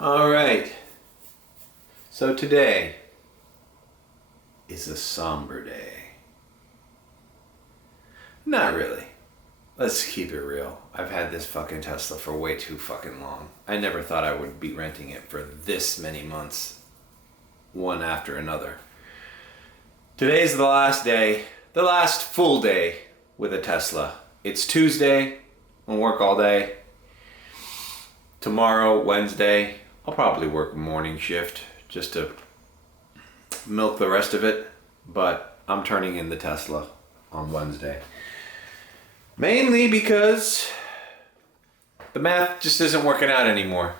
All right. So today is a somber day. Not really. Let's keep it real. I've had this fucking Tesla for way too fucking long. I never thought I would be renting it for this many months, one after another. Today's the last day, the last full day with a Tesla. It's Tuesday. I'll work all day. Tomorrow, Wednesday, I'll probably work morning shift just to milk the rest of it. But I'm turning in the Tesla on Wednesday. Mainly because the math just isn't working out anymore.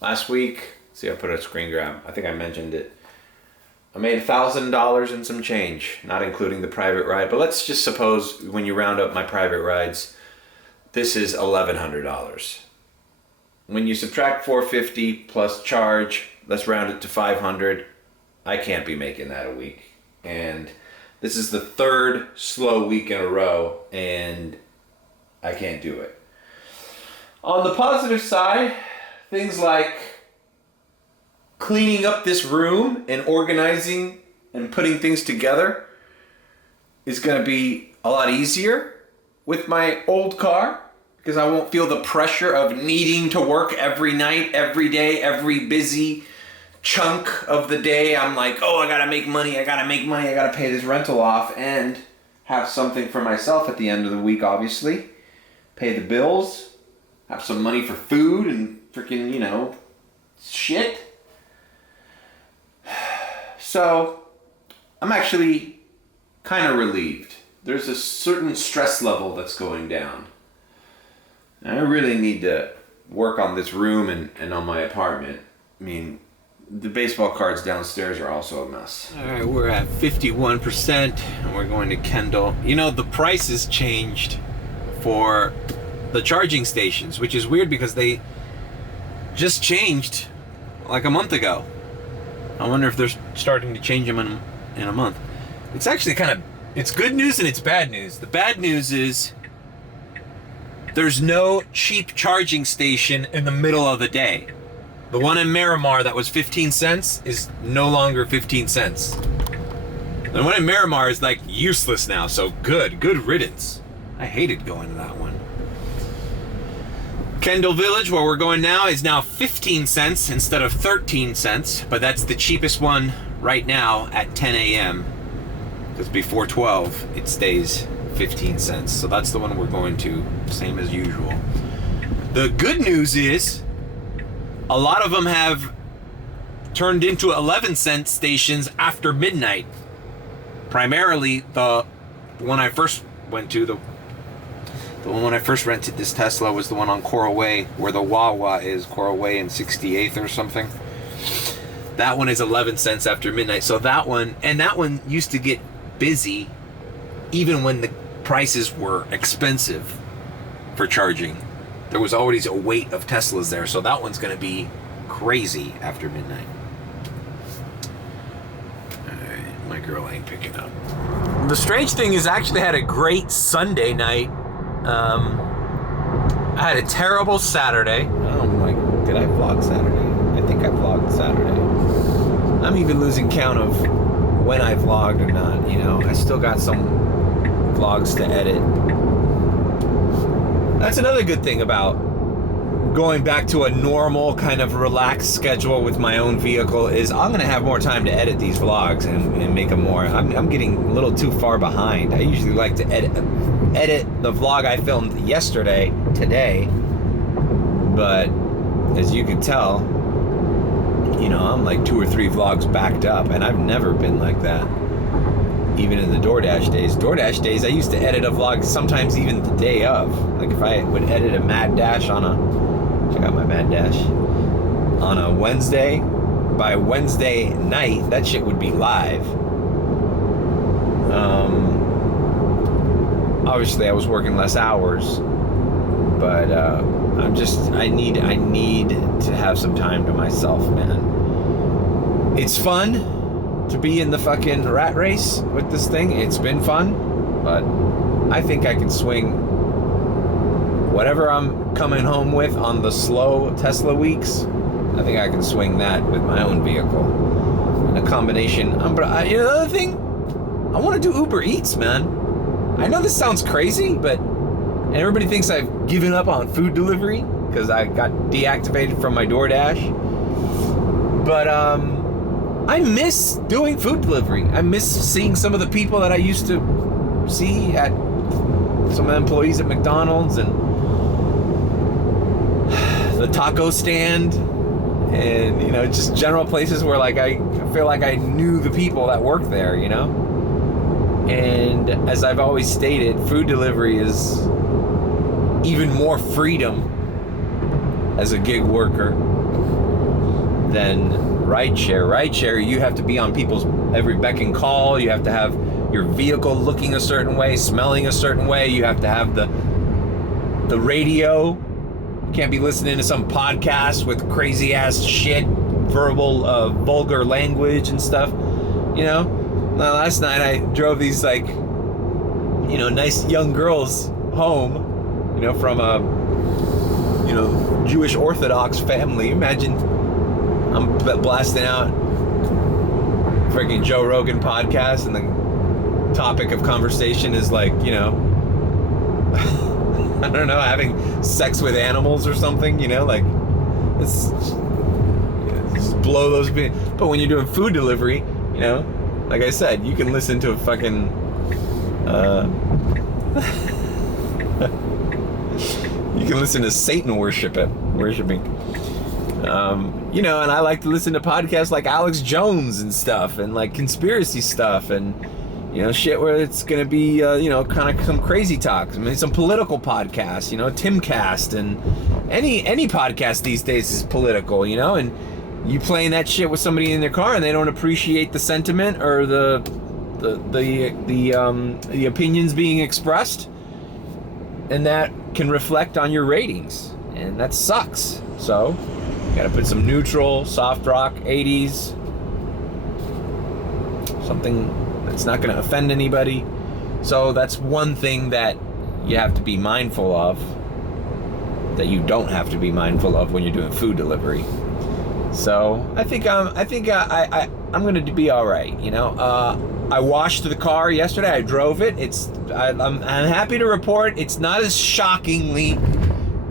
Last week, see, I put a screen grab. I think I mentioned it. I made $1,000 and some change, not including the private ride. But let's just suppose when you round up my private rides, this is $1,100. When you subtract $450 plus charge, let's round it to $500. I can't be making that a week. And this is the third slow week in a row, and I can't do it. On the positive side, things like cleaning up this room and organizing and putting things together is going to be a lot easier with my old car, because I won't feel the pressure of needing to work every night, every day, every busy chunk of the day. I'm like, oh, I gotta make money, I gotta pay this rental off and have something for myself at the end of the week, obviously. Pay the bills, have some money for food and freaking, shit. So, I'm actually kind of relieved. There's a certain stress level that's going down. I really need to work on this room and on my apartment. I mean, the baseball cards downstairs are also a mess. All right, we're at 51% and we're going to Kendall. The prices changed for the charging stations, which is weird because they just changed like a month ago. I wonder if they're starting to change them in a month. It's actually it's good news and it's bad news. The bad news is there's no cheap charging station in the middle of the day. The one in Miramar that was 15 cents is no longer 15 cents. The one in Miramar is like useless now, so good riddance. I hated going to that one. Kendall Village, where we're going now, is now 15 cents instead of 13 cents, but that's the cheapest one right now at 10 a.m. because before 12 it stays 15 cents. So that's the one we're going to, same as usual. The good news is a lot of them have turned into 11-cent stations after midnight. Primarily the one I first went to, the one when I first rented this Tesla was the one on Coral Way, where the Wawa is, Coral Way and 68th or something. That one is 11 cents after midnight. So that one used to get busy even when the prices were expensive for charging. There was always a wait of Teslas there, so that one's going to be crazy after midnight. Alright, my girl ain't picking up. The strange thing is I actually had a great Sunday night. I had a terrible Saturday. Oh my, did I vlog Saturday? I think I vlogged Saturday. I'm even losing count of when I vlogged or not, I still got some vlogs to edit. That's another good thing about going back to a normal kind of relaxed schedule with my own vehicle is I'm going to have more time to edit these vlogs and make them more. I'm getting a little too far behind. I usually like to edit the vlog I filmed yesterday, today, but as you can tell, I'm like 2 or 3 vlogs backed up, and I've never been like that. Even in the DoorDash days, I used to edit a vlog sometimes even the day of. Like if I would edit a Mad Dash check out my Mad Dash, on a Wednesday, by Wednesday night, that shit would be live. Obviously I was working less hours, but I need to have some time to myself, man. It's fun to be in the fucking rat race with this thing. It's been fun, but I think I can swing whatever I'm coming home with on the slow Tesla weeks. I think I can swing that with my own vehicle. And a combination. Another thing, I want to do Uber Eats, man. I know this sounds crazy, but and everybody thinks I've given up on food delivery because I got deactivated from my DoorDash. But I miss doing food delivery. I miss seeing some of the people that I used to see at some of the employees at McDonald's and the taco stand and, you know, just general places where like I feel like I knew the people that worked there, you know? And as I've always stated, food delivery is even more freedom as a gig worker than rideshare. Rideshare, you have to be on people's every beck and call. You have to have your vehicle looking a certain way, smelling a certain way. You have to have the radio. You can't be listening to some podcast with crazy ass shit, verbal, vulgar language and stuff. You know, last night I drove these like, you know, nice young girls home, you know, from a, you know, Jewish Orthodox family. Imagine I'm blasting out freaking Joe Rogan podcast and the topic of conversation is like, you know, I don't know, having sex with animals or something, you know, like it's just blow those. But when you're doing food delivery, you know, like I said, you can listen to a fucking you can listen to Satan worshiping. You know, and I like to listen to podcasts like Alex Jones and stuff, and like conspiracy stuff, and you know, shit where it's gonna be, you know, kind of some crazy talk. I mean, some political podcasts, you know, Timcast, and any podcast these days is political, you know, and you playing that shit with somebody in their car and they don't appreciate the sentiment or the opinions being expressed, and that can reflect on your ratings, and that sucks. So you gotta put some neutral, soft rock, 80s, something that's not gonna offend anybody. So that's one thing that you have to be mindful of, that you don't have to be mindful of when you're doing food delivery. So I think I'm gonna be all right. You know, I washed the car yesterday. I drove it. I'm happy to report it's not as shockingly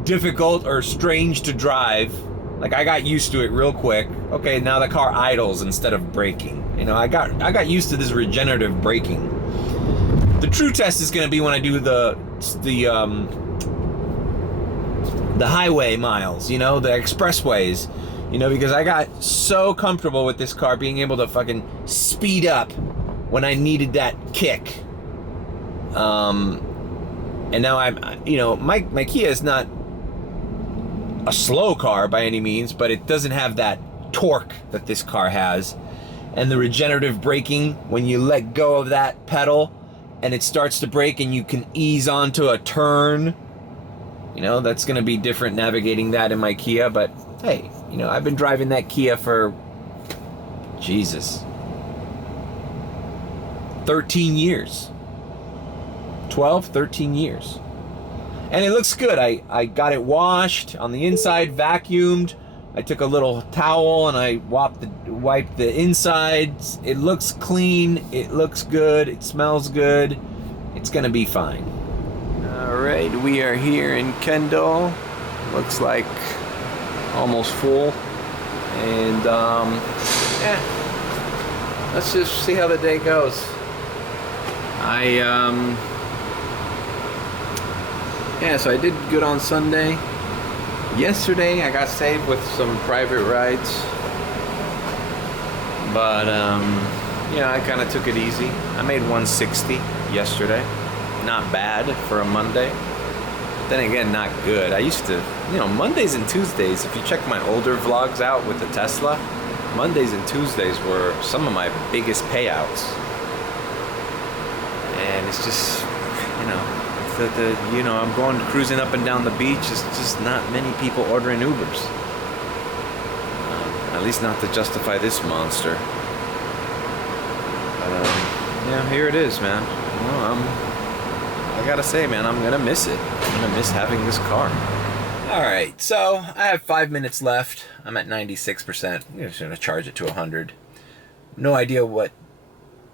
difficult or strange to drive. Like, I got used to it real quick. Okay, now the car idles instead of braking. You know, I got used to this regenerative braking. The true test is going to be when I do the highway miles, you know, the expressways, you know, because I got so comfortable with this car being able to fucking speed up when I needed that kick. And now you know, my Kia is not a slow car by any means, but it doesn't have that torque that this car has. And the regenerative braking, when you let go of that pedal and it starts to brake and you can ease onto a turn, you know, that's going to be different navigating that in my Kia. But hey, you know, I've been driving that Kia for 13 years. 13 years. And it looks good. I got it washed on the inside, vacuumed. I took a little towel and I wiped the insides. It looks clean. It looks good. It smells good. It's gonna be fine. All right, we are here in Kendall. Looks like almost full. And yeah, let's just see how the day goes. Yeah, so I did good on Sunday. Yesterday I got saved with some private rides. But, yeah, I kind of took it easy. I made 160 yesterday. Not bad for a Monday. Then again, not good. I used to, you know, Mondays and Tuesdays, if you check my older vlogs out with the Tesla, Mondays and Tuesdays were some of my biggest payouts. And it's just, you know, you know, I'm going cruising up and down the beach. It's just not many people ordering Ubers. At least not to justify this monster. But yeah, here it is, man. You know, I gotta say, man, I'm gonna miss it. I'm gonna miss having this car. All right, so I have 5 minutes left. I'm at 96%. I'm just gonna charge it to 100. No idea what.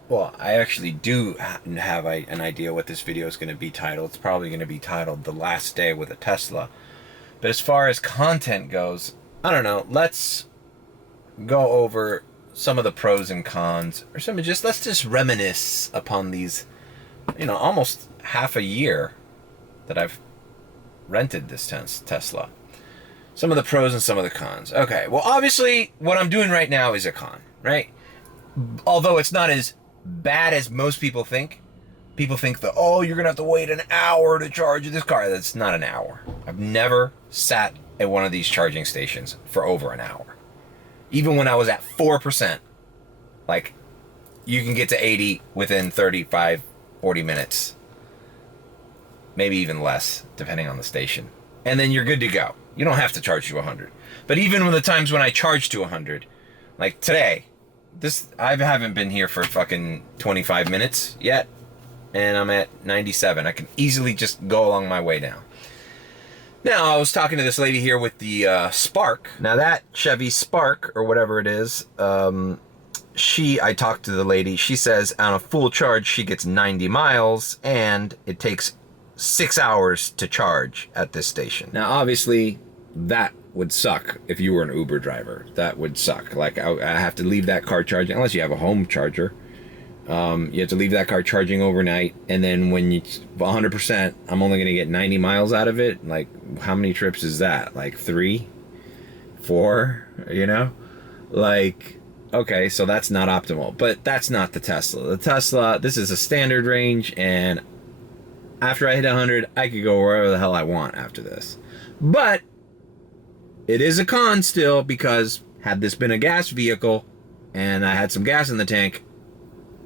Well, I actually do have an idea what this video is going to be titled. It's probably going to be titled "The Last Day with a Tesla." But as far as content goes, I don't know. Let's go over some of the pros and cons, or let's just reminisce upon these, almost half a year that I've rented this Tesla. Some of the pros and some of the cons. Okay, well, obviously, what I'm doing right now is a con, right? Although it's not as bad as most people think. People think that, oh, you're gonna have to wait an hour to charge this car. That's not an hour. I've never sat at one of these charging stations for over an hour. Even when I was at 4%, like, you can get to 80 within 35, 40 minutes. Maybe even less, depending on the station. And then you're good to go. You don't have to charge to 100. But even with the times when I charge to 100, like today, I haven't been here for fucking 25 minutes yet, and I'm at 97. I can easily just go along my way down. Now, I was talking to this lady here with the Spark. Now that Chevy Spark, or whatever it is, I talked to the lady. She says on a full charge, she gets 90 miles, and it takes 6 hours to charge at this station. Now, obviously, that would suck if you were an Uber driver. That would suck. Like, I have to leave that car charging, unless you have a home charger. You have to leave that car charging overnight, and then when it's 100%, I'm only going to get 90 miles out of it. Like, how many trips is that? Like 3? 4? Like, okay, so that's not optimal. But that's not the Tesla. The Tesla, this is a standard range, and after I hit 100, I could go wherever the hell I want after this. But it is a con still, because had this been a gas vehicle and I had some gas in the tank,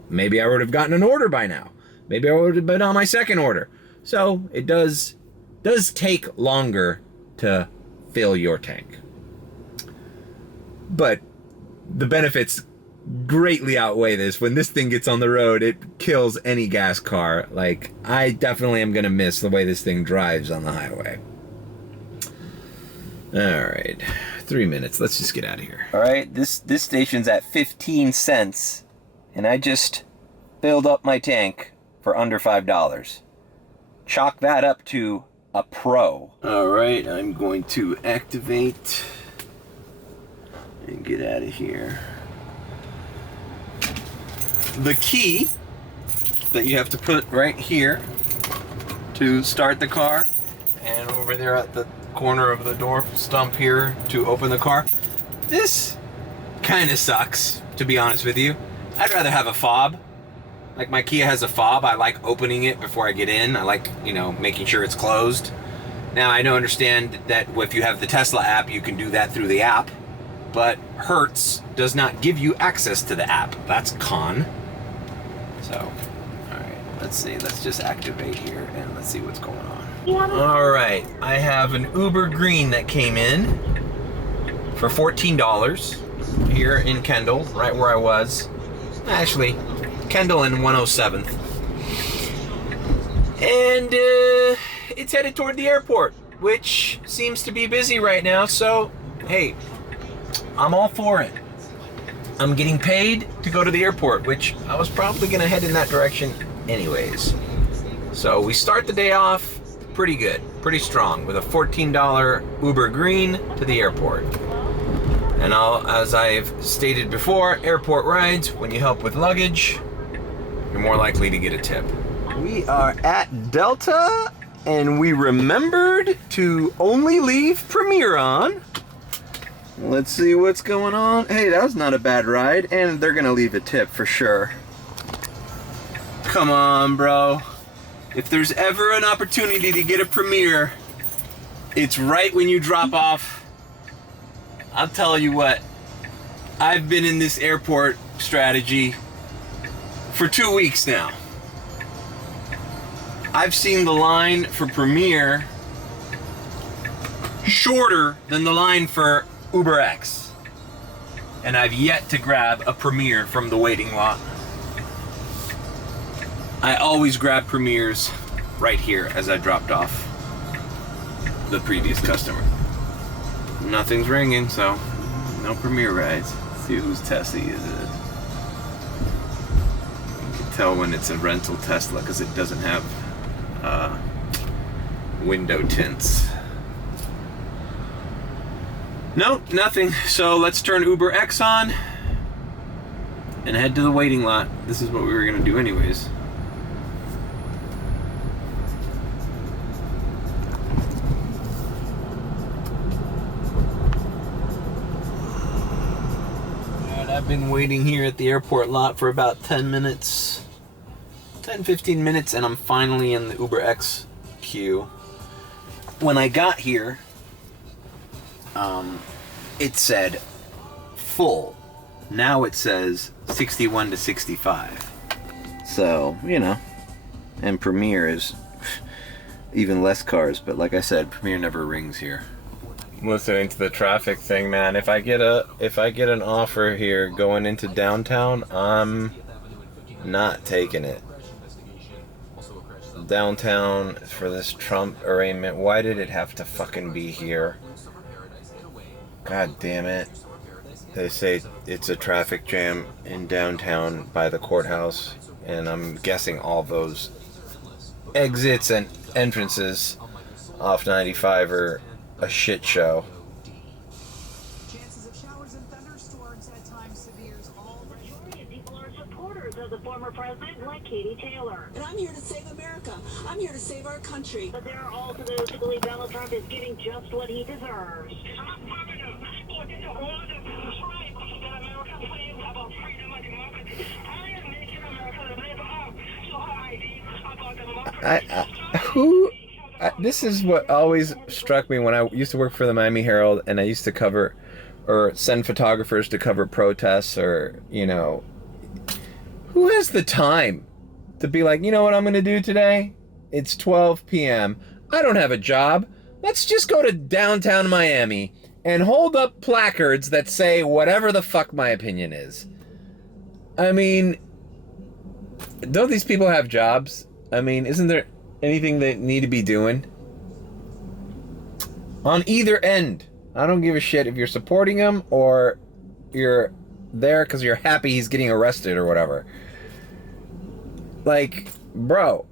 maybe I would have gotten an order by now. Maybe I would have been on my second order. So it does take longer to fill your tank. But the benefits greatly outweigh this. When this thing gets on the road, it kills any gas car. Like, I definitely am going to miss the way this thing drives on the highway. All right, 3 minutes. Let's just get out of here. All right, this station's at 15 cents, and I just filled up my tank for under $5. Chalk that up to a pro. All right, I'm going to activate and get out of here. The key that you have to put right here to start the car, and over there at the corner of the door stump here to open the car. This kind of sucks, to be honest with you. I'd rather have a fob. Like, my Kia has a fob. I like opening it before I get in. I like, making sure it's closed. Now, I don't understand that if you have the Tesla app, you can do that through the app, but Hertz does not give you access to the app. That's con. So, all right, let's see. Let's just activate here and let's see what's going on. All right, I have an Uber Green that came in for $14 here in Kendall, right where I was. Actually, Kendall and 107th. And it's headed toward the airport, which seems to be busy right now. So, hey, I'm all for it. I'm getting paid to go to the airport, which I was probably going to head in that direction anyways. So we start the day off pretty good, pretty strong, with a $14 Uber Green to the airport. And as I've stated before, airport rides, when you help with luggage, you're more likely to get a tip. We are at Delta, and we remembered to only leave Premier on. Let's see what's going on. Hey, that was not a bad ride, and they're gonna leave a tip for sure. Come on, bro. If there's ever an opportunity to get a Premier, it's right when you drop off. I'll tell you what, I've been in this airport strategy for 2 weeks now. I've seen the line for Premier shorter than the line for UberX, and I've yet to grab a Premier from the waiting lot. I always grab Premiers right here as I dropped off. the previous customer. Nothing's ringing, so no Premier rides. Let's see whose Tessie is it. You can tell when it's a rental Tesla because it doesn't have window tints. Nope, nothing. So let's turn Uber X on and head to the waiting lot. This is what we were gonna do anyways. Alright, I've been waiting here at the airport lot for about 10 minutes. 10-15 minutes, and I'm finally in the Uber X queue. When I got here, it said full. Now it says 61 to 65. So, you know, and Premier is even less cars, but like I said, Premier never rings here. I'm listening to the traffic thing, man. If I get an offer here going into downtown, I'm not taking it. Downtown for this Trump arraignment. Why did it have to fucking be here? God damn it. They say it's a traffic jam in downtown by the courthouse, and I'm guessing all those exits and entrances off 95 are a shit show. Chances of showers and thunderstorms at times severe. All majority of people are supporters of the former president, like Katie Taylor. And I'm here to save America. I'm here to save our country. But there are also those who believe Donald Trump is getting just what he deserves. This is what always struck me when I used to work for the Miami Herald, and I used to cover or send photographers to cover protests, or, you know, who has the time to be like, you know what I'm going to do today? It's 12 p.m. I don't have a job. Let's just go to downtown Miami and hold up placards that say whatever the fuck my opinion is. I mean, don't these people have jobs? I mean, isn't there anything they need to be doing? On either end. I don't give a shit if you're supporting him or you're there because you're happy he's getting arrested or whatever. Like, bro,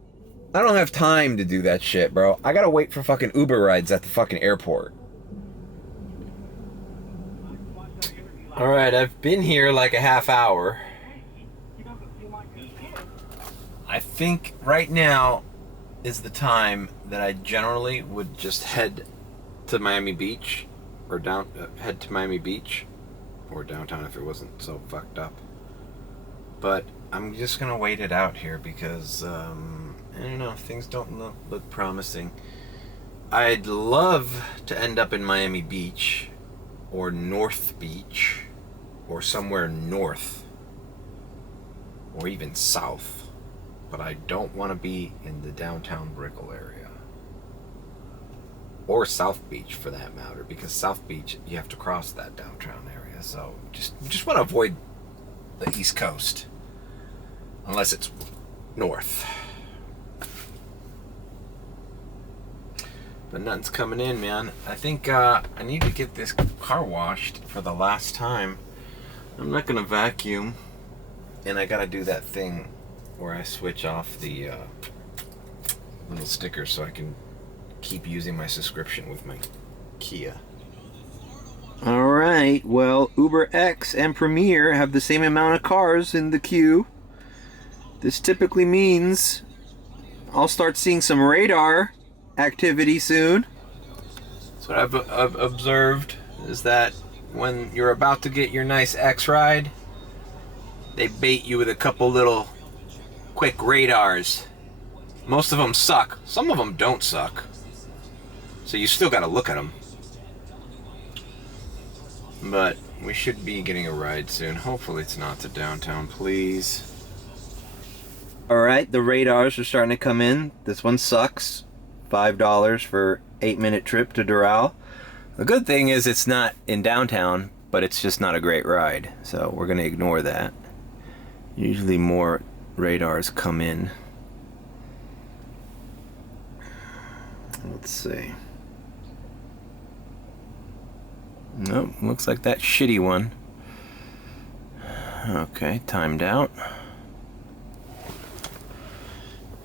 I don't have time to do that shit, bro. I gotta wait for fucking Uber rides at the fucking airport. Alright, I've been here like a half hour. I think right now is the time that I generally would just head to Miami Beach, or head to Miami Beach, or downtown if it wasn't so fucked up. But I'm just gonna wait it out here because I don't know, things don't look promising. I'd love to end up in Miami Beach or North Beach or somewhere north or even south, but I don't want to be in the downtown Brickell area. Or South Beach for that matter, because South Beach, you have to cross that downtown area. So just want to avoid the East Coast. Unless it's north. But nothing's coming in, man. I think I need to get this car washed for the last time. I'm not going to vacuum. And I got to do that thing where I switch off the little sticker so I can keep using my subscription with my Kia. Alright, well, Uber X and Premier have the same amount of cars in the queue. This typically means I'll start seeing some radar activity soon. That's what I've observed, is that when you're about to get your nice X ride, they bait you with a couple little quick radars. Most of them suck. Some of them don't suck. So you still gotta look at them. But we should be getting a ride soon. Hopefully it's not to downtown, please. Alright, the radars are starting to come in. This one sucks. $5 for 8-minute trip to Doral. The good thing is it's not in downtown, but it's just not a great ride. So we're gonna ignore that. Usually more radars come in. Let's see. Nope, looks like that shitty one. Okay, timed out.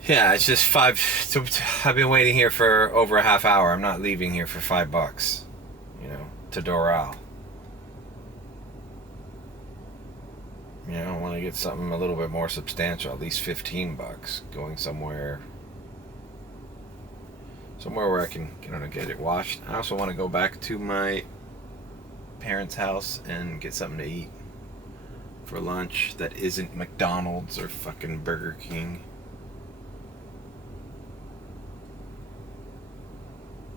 Yeah, it's just I've been waiting here for over a half hour. I'm not leaving here for $5, you know, to Doral. You know, I want to get something a little bit more substantial, at least $15, going somewhere where I can, you know, get it washed. I also want to go back to my parents' house and get something to eat for lunch that isn't McDonald's or fucking Burger King.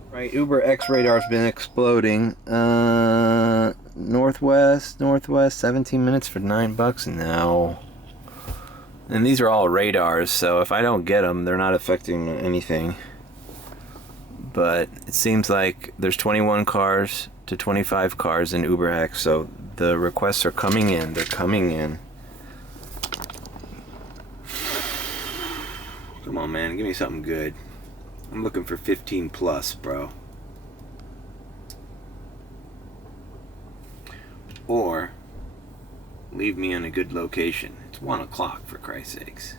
Right, Uber X radar's been exploding. Northwest, 17 minutes for $9 now. And these are all radars, so if I don't get them, they're not affecting anything. But it seems like there's 21 cars to 25 cars in Uber X, so the requests are coming in. They're coming in. Come on, man, give me something good. I'm looking for 15 plus, bro. Or leave me in a good location. It's 1 o'clock, for Christ's sakes.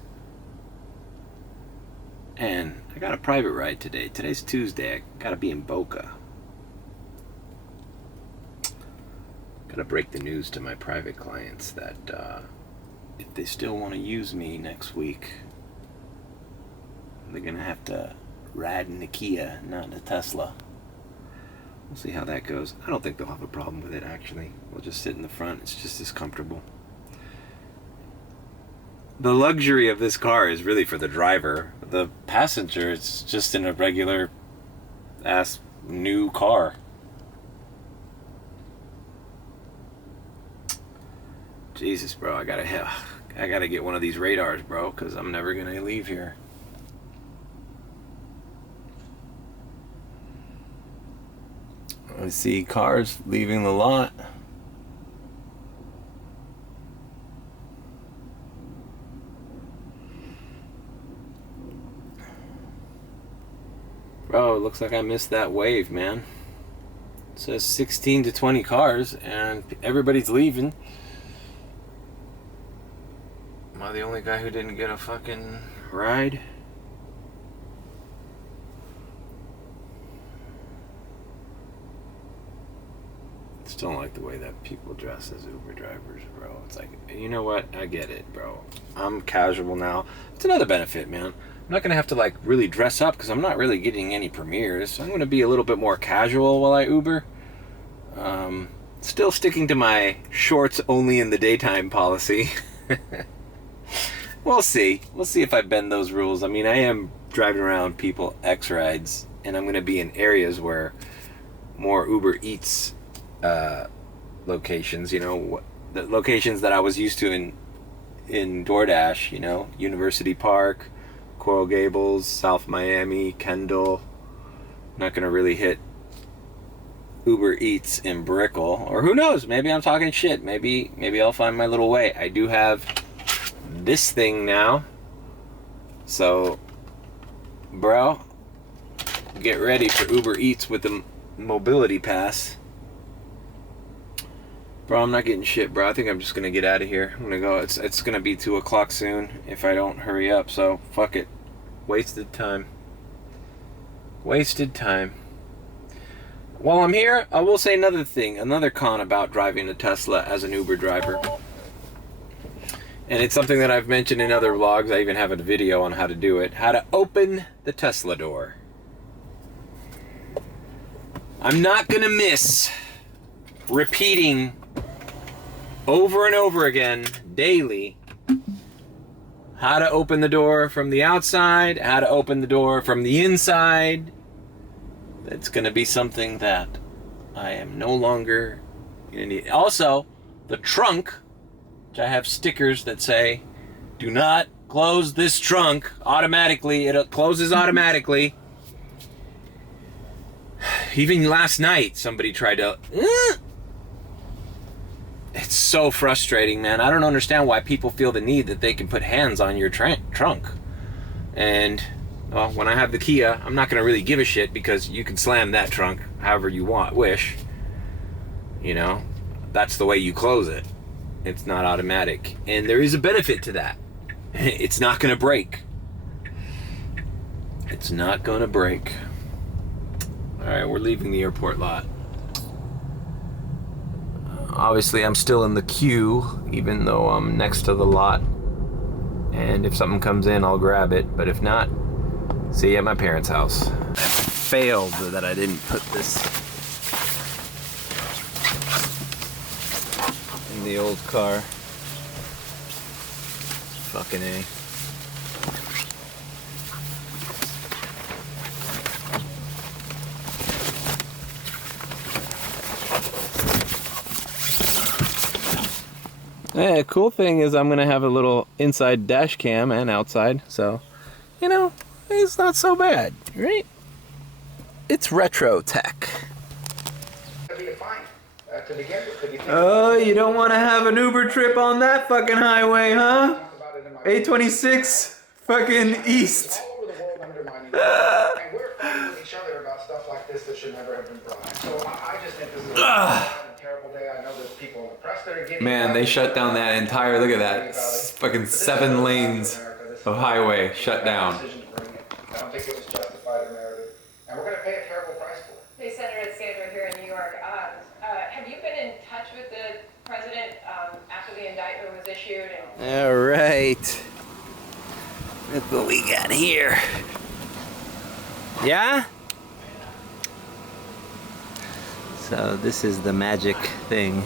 And I got a private ride today. Today's Tuesday. I gotta be in Boca. Gotta break the news to my private clients that if they still want to use me next week, they're gonna have to ride in the Kia, not the Tesla. We'll see how that goes. I don't think they'll have a problem with it, actually. We'll just sit in the front. It's just as comfortable. The luxury of this car is really for the driver. The passenger, it's just in a regular ass new car. Jesus, bro, I gotta get one of these radars, bro, because I'm never gonna leave here. I see cars leaving the lot. Bro, it looks like I missed that wave, man. It says 16 to 20 cars and everybody's leaving. Am I the only guy who didn't get a fucking ride? Still don't like the way that people dress as Uber drivers, bro. It's like, you know what? I get it, bro. I'm casual now. It's another benefit, man. I'm not gonna have to like really dress up because I'm not really getting any premieres. So I'm gonna be a little bit more casual while I Uber. Still sticking to my shorts only in the daytime policy. We'll see. We'll see if I bend those rules. I mean, I am driving around people X rides, and I'm gonna be in areas where more Uber Eats locations, you know, the locations that I was used to in DoorDash, you know, University Park, Coral Gables, South Miami, Kendall. Not gonna really hit Uber Eats in Brickell, or who knows, maybe I'm talking shit. Maybe I'll find my little way. I do have this thing now, so bro, get ready for Uber Eats with the mobility pass. Bro, I'm not getting shit, bro. I think I'm just gonna get out of here. I'm gonna go. It's gonna be 2 o'clock soon if I don't hurry up, so fuck it. Wasted time. Wasted time. While I'm here, I will say another thing, another con about driving a Tesla as an Uber driver. And it's something that I've mentioned in other vlogs. I even have a video on how to do it. How to open the Tesla door. I'm not gonna miss repeating over and over again, daily, how to open the door from the outside, how to open the door from the inside. It's going to be something that I am no longer going to need. Also, the trunk, which I have stickers that say, do not close this trunk automatically. It closes automatically. Even last night, somebody tried to... It's so frustrating, man. I don't understand why people feel the need that they can put hands on your trunk. And, well, when I have the Kia, I'm not going to really give a shit because you can slam that trunk however you wish. You know, that's the way you close it. It's not automatic. And there is a benefit to that. It's not gonna break. It's not gonna break. Alright, we're leaving the airport lot. Obviously, I'm still in the queue, even though I'm next to the lot. And if something comes in, I'll grab it. But if not, see you at my parents' house. I failed that I didn't put this in the old car. Fucking A. Yeah, cool thing is I'm gonna have a little inside dash cam and outside, so, you know, it's not so bad, right? It's retro tech. Oh, you don't want to have an Uber trip on that fucking highway, huh? 826 fucking east. And we're fighting with each other about stuff like this that should never have been brought. So I just think this is a terrible day. I know there's people in the press that are getting. Man, they shut down that entire, look at that, fucking 7 lanes of highway shut down. I don't think it was justified or merited. And we're going to pay a terrible price for it. Hey, Senator Sanders here in New York. Have you been in touch with the president after the indictment was issued? All right. Look what we got here. Yeah? So this is the magic thing.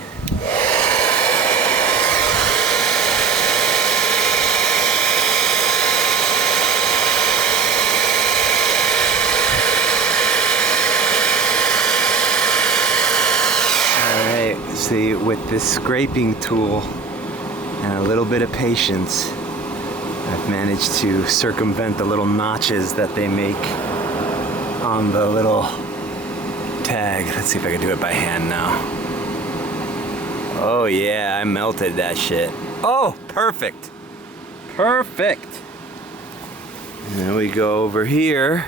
Alright, see, with this scraping tool and a little bit of patience, I've managed to circumvent the little notches that they make on the little tag. Let's see if I can do it by hand now. Oh yeah, I melted that shit. Oh, perfect. Perfect. And then we go over here.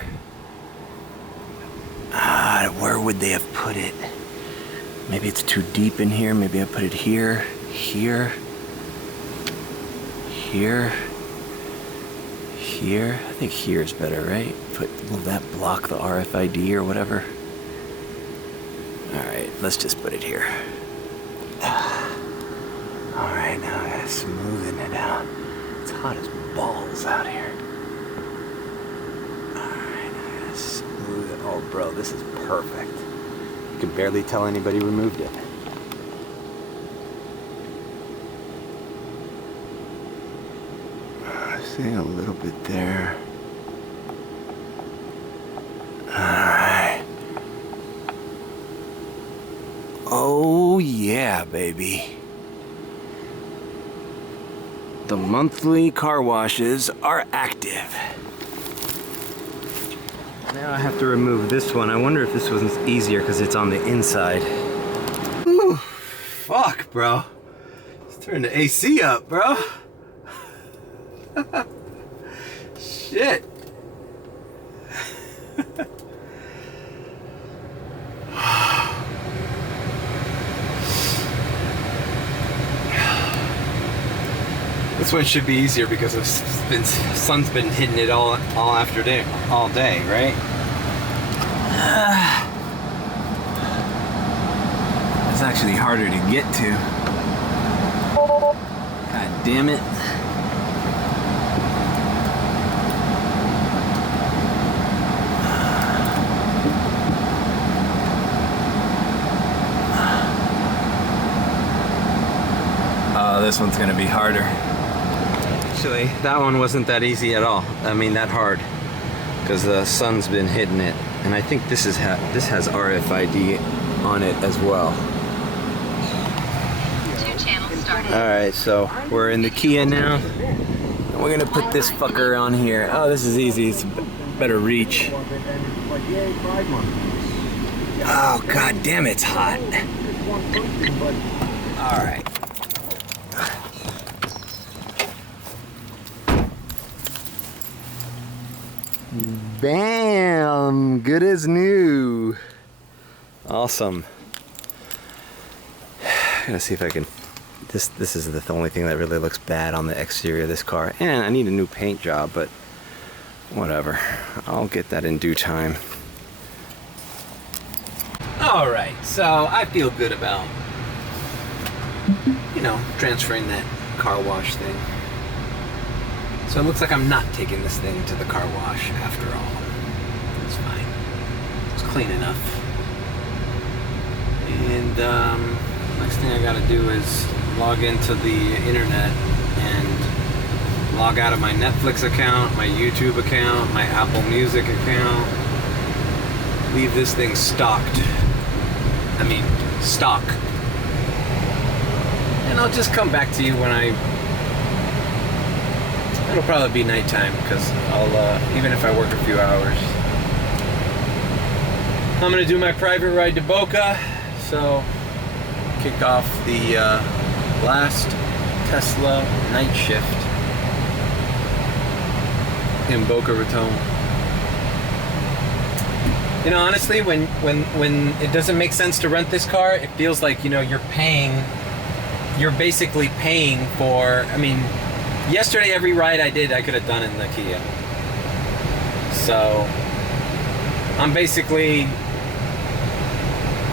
Where would they have put it? Maybe it's too deep in here. Maybe I put it here, here, here. Here? I think here is better, right? Will that block the RFID or whatever? Alright, let's just put it here. Alright, now I gotta smoothen it out. It's hot as balls out here. Alright, now I gotta smooth it. Oh, bro, this is perfect. You can barely tell anybody removed it. See a little bit there. Alright. Oh yeah, baby. The monthly car washes are active. Now I have to remove this one. I wonder if this one's easier because it's on the inside. Ooh, fuck, bro. Let's turn the AC up, bro. Shit. This one should be easier because the sun's been hitting it all day, right? It's actually harder to get to. God damn it. This one's gonna be harder. Actually, that one wasn't that easy at all. I mean, that hard, because the sun's been hitting it, and I think this has RFID on it as well. 2 channels started. All right, so we're in the Kia now, and we're gonna put this fucker on here. Oh, this is easy. It's better reach. Oh, god damn, it's hot. All right. Bam! Good as new. Awesome. gotta see if I can. This is the only thing that really looks bad on the exterior of this car. And I need a new paint job, but whatever. I'll get that in due time. Alright, so I feel good about, you know, transferring that car wash thing. So it looks like I'm not taking this thing to the car wash after all. It's fine. It's clean enough. And next thing I gotta do is log into the internet and log out of my Netflix account, my YouTube account, my Apple Music account. Leave this thing stocked. Stock. And I'll just come back to you when it'll probably be nighttime, because I'll, even if I work a few hours. I'm gonna do my private ride to Boca, so kick off the last Tesla night shift in Boca Raton. You know, honestly, when it doesn't make sense to rent this car, it feels like, you know, you're basically paying for, I mean, yesterday every ride I did I could have done in the Kia. So I'm basically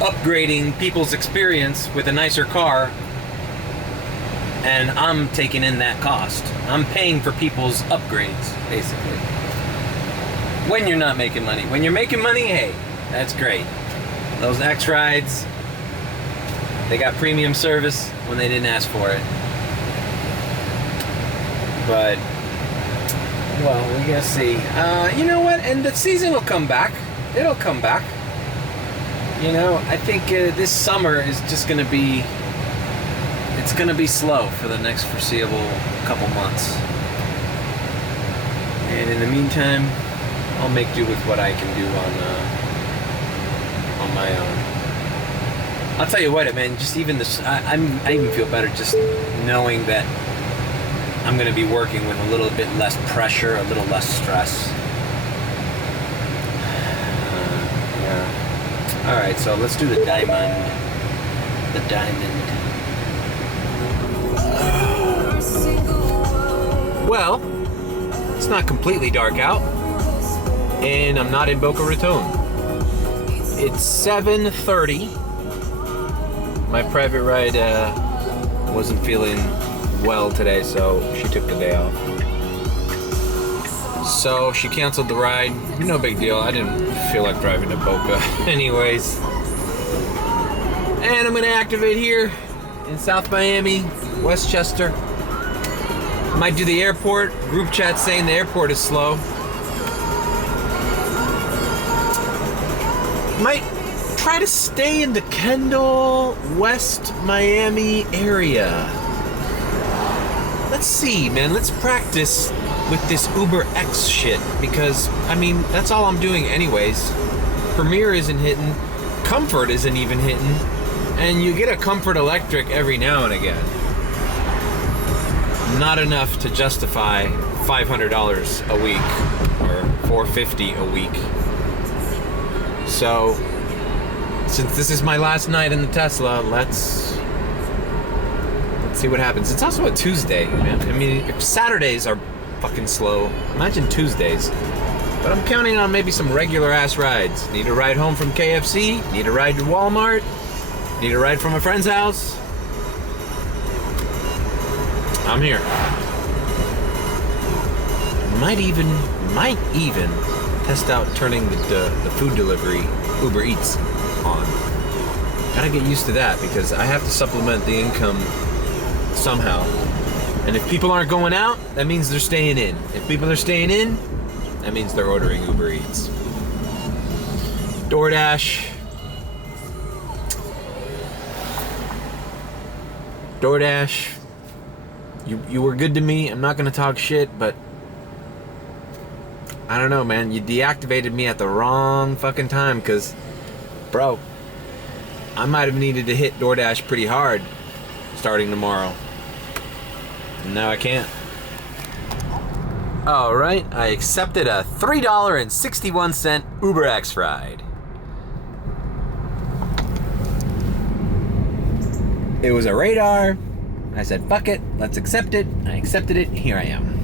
upgrading people's experience with a nicer car, and I'm taking in that cost. I'm paying for people's upgrades, basically. When you're not making money. When you're making money, hey, that's great. Those X rides, they got premium service when they didn't ask for it. But, well, we're gonna see. You know what? And the season will come back. It'll come back. You know, I think this summer is just gonna be, it's gonna be slow for the next foreseeable couple months. And in the meantime, I'll make do with what I can do on my own. I'll tell you what, man. Just even this, I even feel better just knowing that I'm going to be working with a little bit less pressure, a little less stress. Yeah. All right, so let's do the diamond. The diamond. Well, it's not completely dark out. And I'm not in Boca Raton. It's 7:30. My private ride wasn't feeling well today, so she took the day off. So she canceled the ride. No big deal. I didn't feel like driving to Boca anyways. And I'm gonna activate here in South Miami, Westchester. Might do the airport. Group chat saying the airport is slow. Might try to stay in the Kendall, West Miami area. Let's see, man. Let's practice with this Uber X shit, because, I mean, that's all I'm doing anyways. Premier isn't hitting. Comfort isn't even hitting. And you get a Comfort Electric every now and again. Not enough to justify $500 a week or $450 a week. So, since this is my last night in the Tesla, let's see what happens. It's also a Tuesday, man. I mean, if Saturdays are fucking slow, imagine Tuesdays. But I'm counting on maybe some regular ass rides. Need a ride home from KFC, need a ride to Walmart, need a ride from a friend's house. I'm here. Might even test out turning the food delivery Uber Eats on. Gotta get used to that, because I have to supplement the income somehow. And if people aren't going out, that means they're staying in. If people are staying in, that means they're ordering Uber Eats. DoorDash. You were good to me. I'm not gonna talk shit, but I don't know, man. You deactivated me at the wrong fucking time, because, bro, I might have needed to hit DoorDash pretty hard starting tomorrow. And now I can't. All right, I accepted a $3.61 Uber X ride. It was a radar. I said, fuck it, let's accept it. I accepted it, here I am.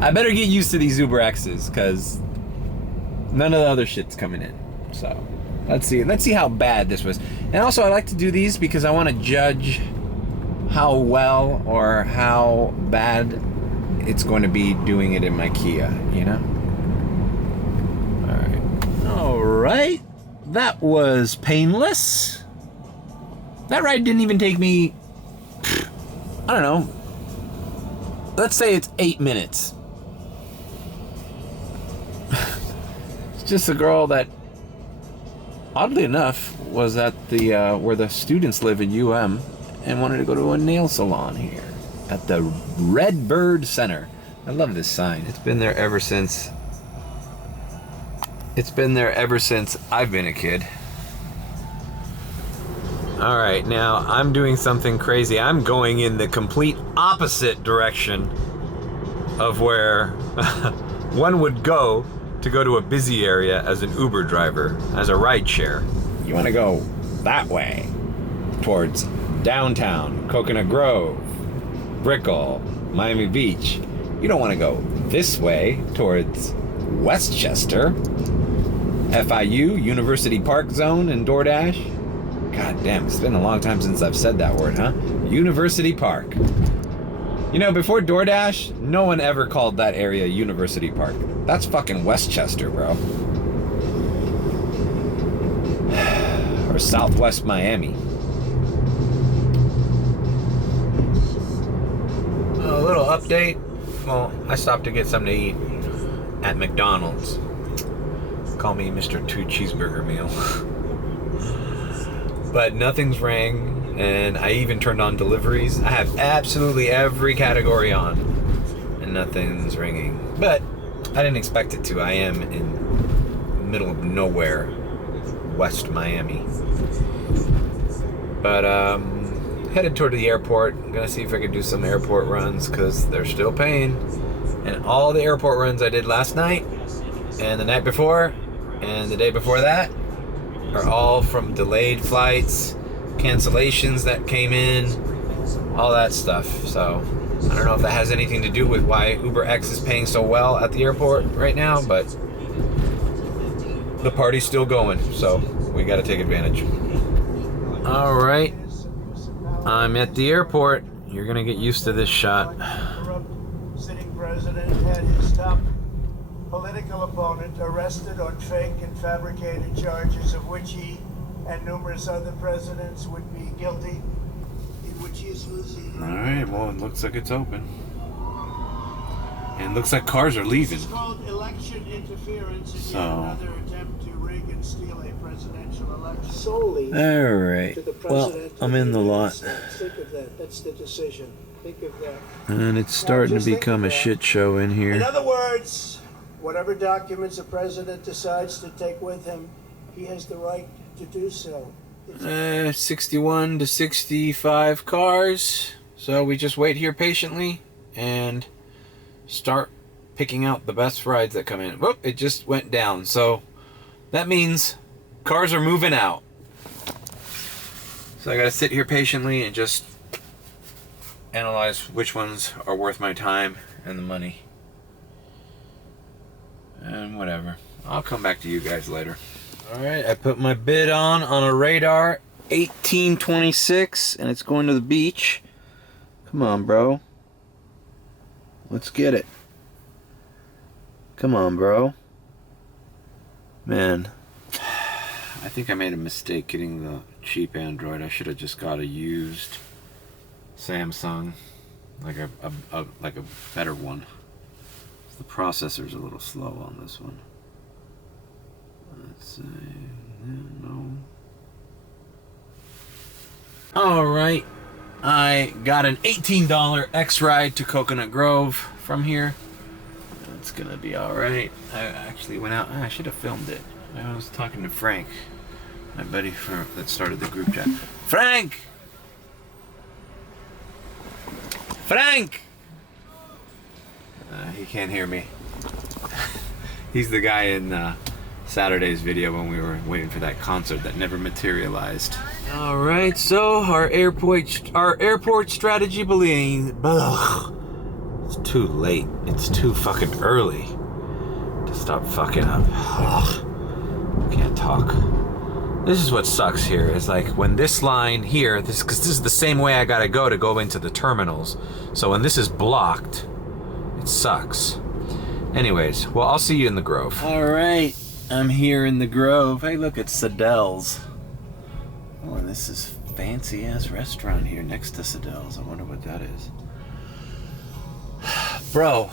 I better get used to these Uber X's, because none of the other shit's coming in. So, let's see how bad this was. And also, I like to do these because I want to judge how well or how bad it's going to be doing it in my Kia, you know? Alright. That was painless. That ride didn't even take me, I don't know, let's say it's 8 minutes. It's just a girl that, oddly enough, was at the where the students live in UM and wanted to go to a nail salon here at the Red Bird Center. I love this sign. It's been there ever since I've been a kid. Alright, now I'm doing something crazy. I'm going in the complete opposite direction of where one would go to a busy area as an Uber driver, as a rideshare. You want to go that way, towards downtown, Coconut Grove, Brickell, Miami Beach. You don't want to go this way, towards Westchester, FIU, University Park Zone, and DoorDash. God damn, it's been a long time since I've said that word, huh? University Park. You know, before DoorDash, no one ever called that area University Park. That's fucking Westchester, bro. Or Southwest Miami. A little update. Well, I stopped to get something to eat at McDonald's. Call me Mr. Two Cheeseburger Meal. But nothing's rang, and I even turned on deliveries. I have absolutely every category on, and nothing's ringing. But I didn't expect it to. I am in the middle of nowhere, West Miami. But headed toward the airport. I'm gonna see if I can do some airport runs, because they're still paying. And all the airport runs I did last night, and the night before, and the day before that, are all from delayed flights, cancellations that came in, all that stuff. So I don't know if that has anything to do with why Uber X is paying so well at the airport right now, but the party's still going, so we got to take advantage. All right, I'm at the airport. You're gonna get used to this shot. Sitting president had his top political opponent arrested on fake and fabricated charges of which he and numerous other presidents would be guilty, in which he is losing. All right, well, it looks like it's open. And it looks like cars are leaving. It's called election interference and yet another attempt to rig and steal a presidential election solely. All right, To the well, president I'm in the lot. Think of that. That's the decision. Think of that. And it's starting to become a shit show in In here. other words, whatever documents the president decides to take with him, he has the right to do so. 61 to 65 cars. So we just wait here patiently and start picking out the best rides that come in. Whoop, it just went down. So that means cars are moving out. So I gotta sit here patiently and just analyze which ones are worth my time and the money. And whatever. I'll come back to you guys later. Alright, I put my bid on a radar. 1826, and it's going to the beach. Come on, bro. Let's get it. Come on, bro. Man. I think I made a mistake getting the cheap Android. I should have just got a used Samsung. Like a better one. The processor's a little slow on this one. Let's see. No. Alright. I got an $18 X ride to Coconut Grove from here. It's gonna be alright. I actually went out. I should have filmed it. I was talking to Frank, my buddy that started the group chat. Frank! Frank! He can't hear me. He's the guy in Saturday's video when we were waiting for that concert that never materialized. All right, so our airport strategy bullying. It's too late. It's too fucking early to stop fucking up. Ugh. Can't talk. This is what sucks here. Is like when this line here, because this is the same way I gotta go into the terminals. So when this is blocked, it sucks. Anyways, well, I'll see you in the Grove. All right, I'm here in the Grove. Hey, look, it's Sadel's. Oh, and this is fancy ass restaurant here next to Sadel's. I wonder what that is. Bro,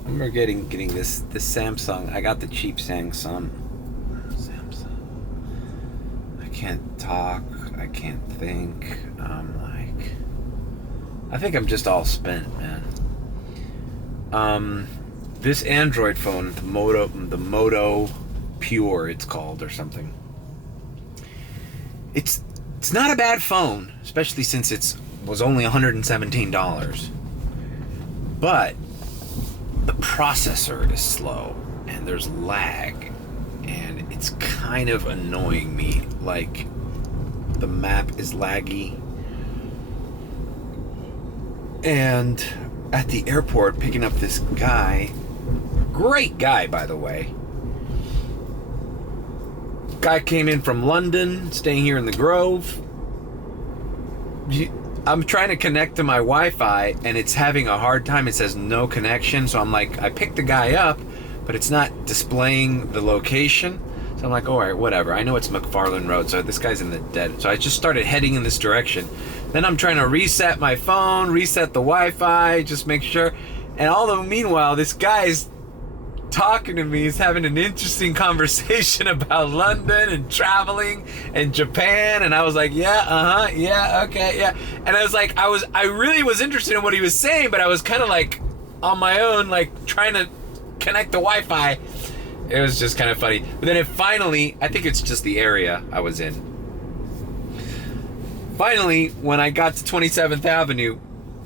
I remember getting this Samsung. I got the cheap Samsung. I can't talk. I can't think. I think I'm just all spent, man. This Android phone, the Moto Pure, it's called, or something. It's not a bad phone, especially since it was only $117. But the processor is slow, and there's lag, and it's kind of annoying me. Like, the map is laggy. And at the airport, picking up this guy, great guy, by the way. Guy came in from London, staying here in the Grove. I'm trying to connect to my Wi-Fi, and it's having a hard time. It says no connection, so I'm like, I picked the guy up, but it's not displaying the location. So I'm like, all right, whatever. I know it's McFarland Road, so this guy's in the dead. So I just started heading in this direction. Then I'm trying to reset my phone, reset the Wi-Fi, just make sure. And all the meanwhile, this guy's talking to me. He's having an interesting conversation about London and traveling and Japan. And I was like, yeah, yeah, okay, yeah. And I was like, I really was interested in what he was saying, but I was kind of like on my own, like trying to connect the Wi-Fi. It was just kind of funny. But then it finally, I think it's just the area I was in. Finally, when I got to 27th Avenue,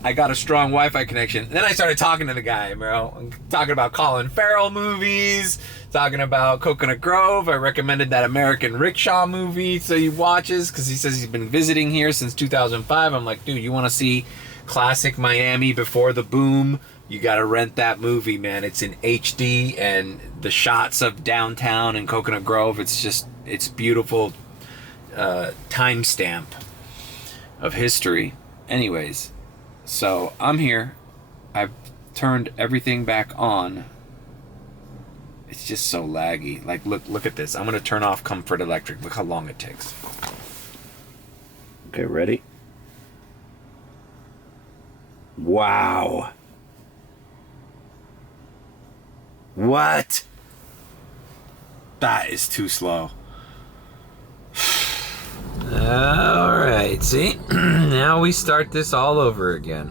I got a strong Wi-Fi connection. And then I started talking to the guy, bro. Talking about Colin Farrell movies, talking about Coconut Grove. I recommended that American Rickshaw movie so he watches, because he says he's been visiting here since 2005. I'm like, dude, you want to see classic Miami before the boom? You got to rent that movie, man. It's in HD, and the shots of downtown and Coconut Grove, it's beautiful timestamp of history. Anyways, so I'm here. I've turned everything back on. It's just so laggy. Like, look at this. I'm going to turn off Comfort Electric. Look how long it takes. Okay, ready? Wow. What? That is too slow. Alright, see? Now we start this all over again.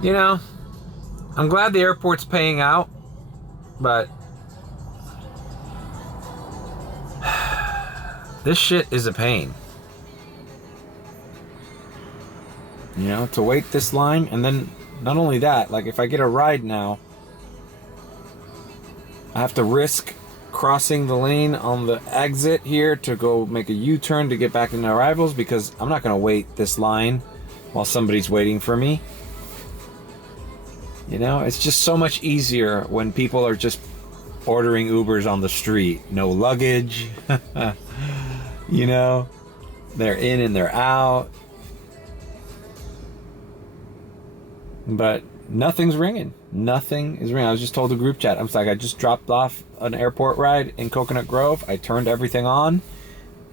You know, I'm glad the airport's paying out, but this shit is a pain. You know, to wait this line, and then not only that, like if I get a ride now, I have to risk crossing the lane on the exit here to go make a U-turn to get back in the arrivals, because I'm not going to wait this line while somebody's waiting for me. You know, it's just so much easier when people are just ordering Ubers on the street. No luggage. You know, they're in and they're out. But nothing's ringing. Nothing is ringing. I was just told the group chat. I was like, I just dropped off an airport ride in Coconut Grove. I turned everything on,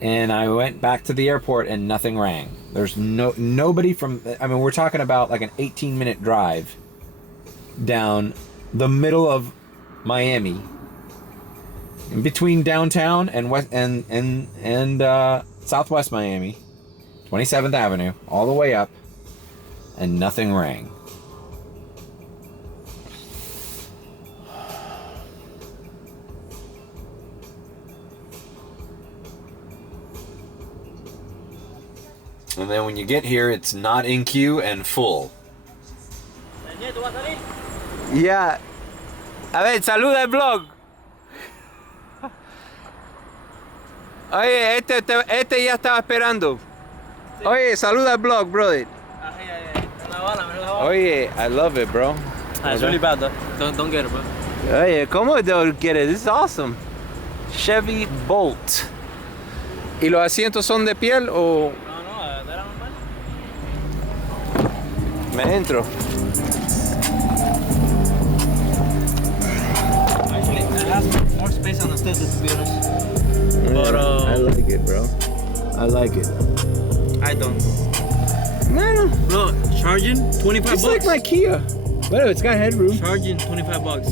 and I went back to the airport, and nothing rang. There's nobody from. I mean, we're talking about like an 18-minute drive down the middle of Miami, in between downtown and west and Southwest Miami, 27th Avenue, all the way up, and nothing rang. And then when you get here, it's not in queue and full. Ya. A ver, saluda el vlog. Oye, este ya estaba esperando. Oye, saluda al blog, brother. Oye, I love it, bro. It's really bad though. Don't get it, bro. Oye, ¿cómo don't get it? This is awesome. Chevy Bolt. ¿Y los asientos son de piel o...? No, era normal. Me entro. Actually, it has more space on the steps, to be honest. But I like it, bro. I like it. I don't. Man, Bro, charging 25 it's bucks. like my Kia. Well, it's got headroom. Charging 25 bucks.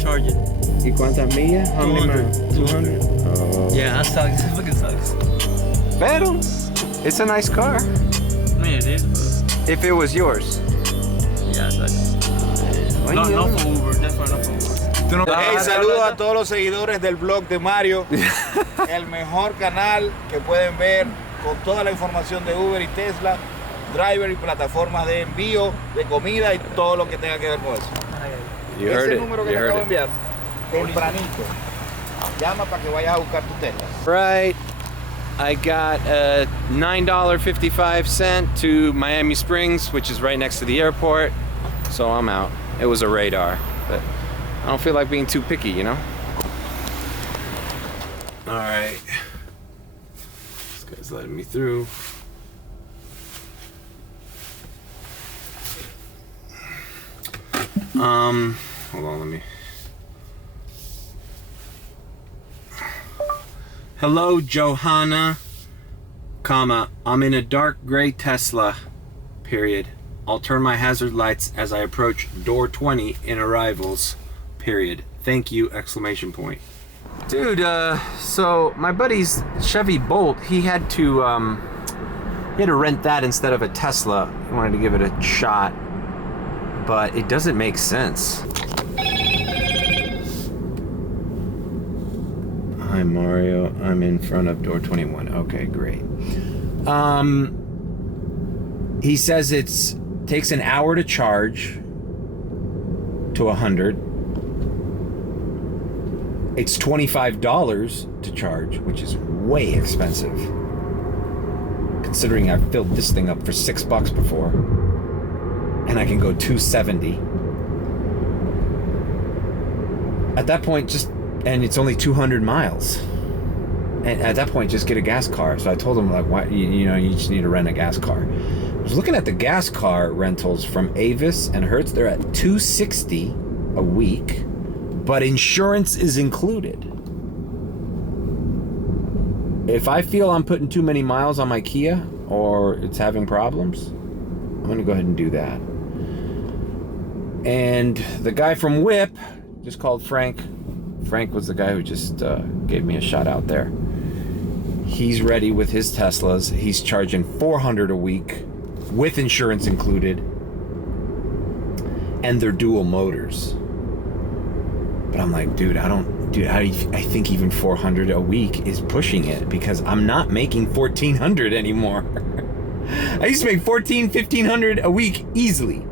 Charging. ¿Y cuántas millas? How many 200. miles? 200. Oh. Yeah, that sucks. It fucking sucks. Pero, it's a nice car. I mean, it is, but If it was yours. yeah, it sucks. No for Uber, definitely not for Uber. Hey, saludos a todos los seguidores del blog de Mario, el mejor canal que pueden ver con toda la información de Uber y Tesla, driver y plataformas de envío, de comida y todo lo que tenga que ver con eso. You heard Ese it. número que You te acabo de heard it. enviar, tempranito, llama para que vayas a buscar tu Tesla. Right. I got a $9.55 to Miami Springs, which is right next to the airport. So I'm out. It was a radar, but I don't feel like being too picky, you know? All right. This guy's letting me through. Hold on, let me. Hello, Johanna, comma, I'm in a dark gray Tesla, period. I'll turn my hazard lights as I approach door 20 in arrivals, period. Thank you, exclamation point. Dude, so my buddy's Chevy Bolt, he had to rent that instead of a Tesla. He wanted to give it a shot, but it doesn't make sense. Hi Mario, I'm in front of door 21. Okay, great. He says it's takes an hour to charge to 100. It's $25 to charge, which is way expensive. Considering I've filled this thing up for $6 before. And I can go 270. At that point, and it's only 200 miles. And at that point, just get a gas car. So I told him, like, why, you just need to rent a gas car. I was looking at the gas car rentals from Avis and Hertz. They're at $260 a week, but insurance is included. If I feel I'm putting too many miles on my Kia or it's having problems, I'm gonna go ahead and do that. And the guy from Whip, just called Frank. Frank was the guy who just gave me a shout out there. He's ready with his Teslas. He's charging $400 a week with insurance included, and they're dual motors. But I'm like, dude, I think even $400 a week is pushing it because I'm not making $1,400 anymore. I used to make $1,500 a week easily.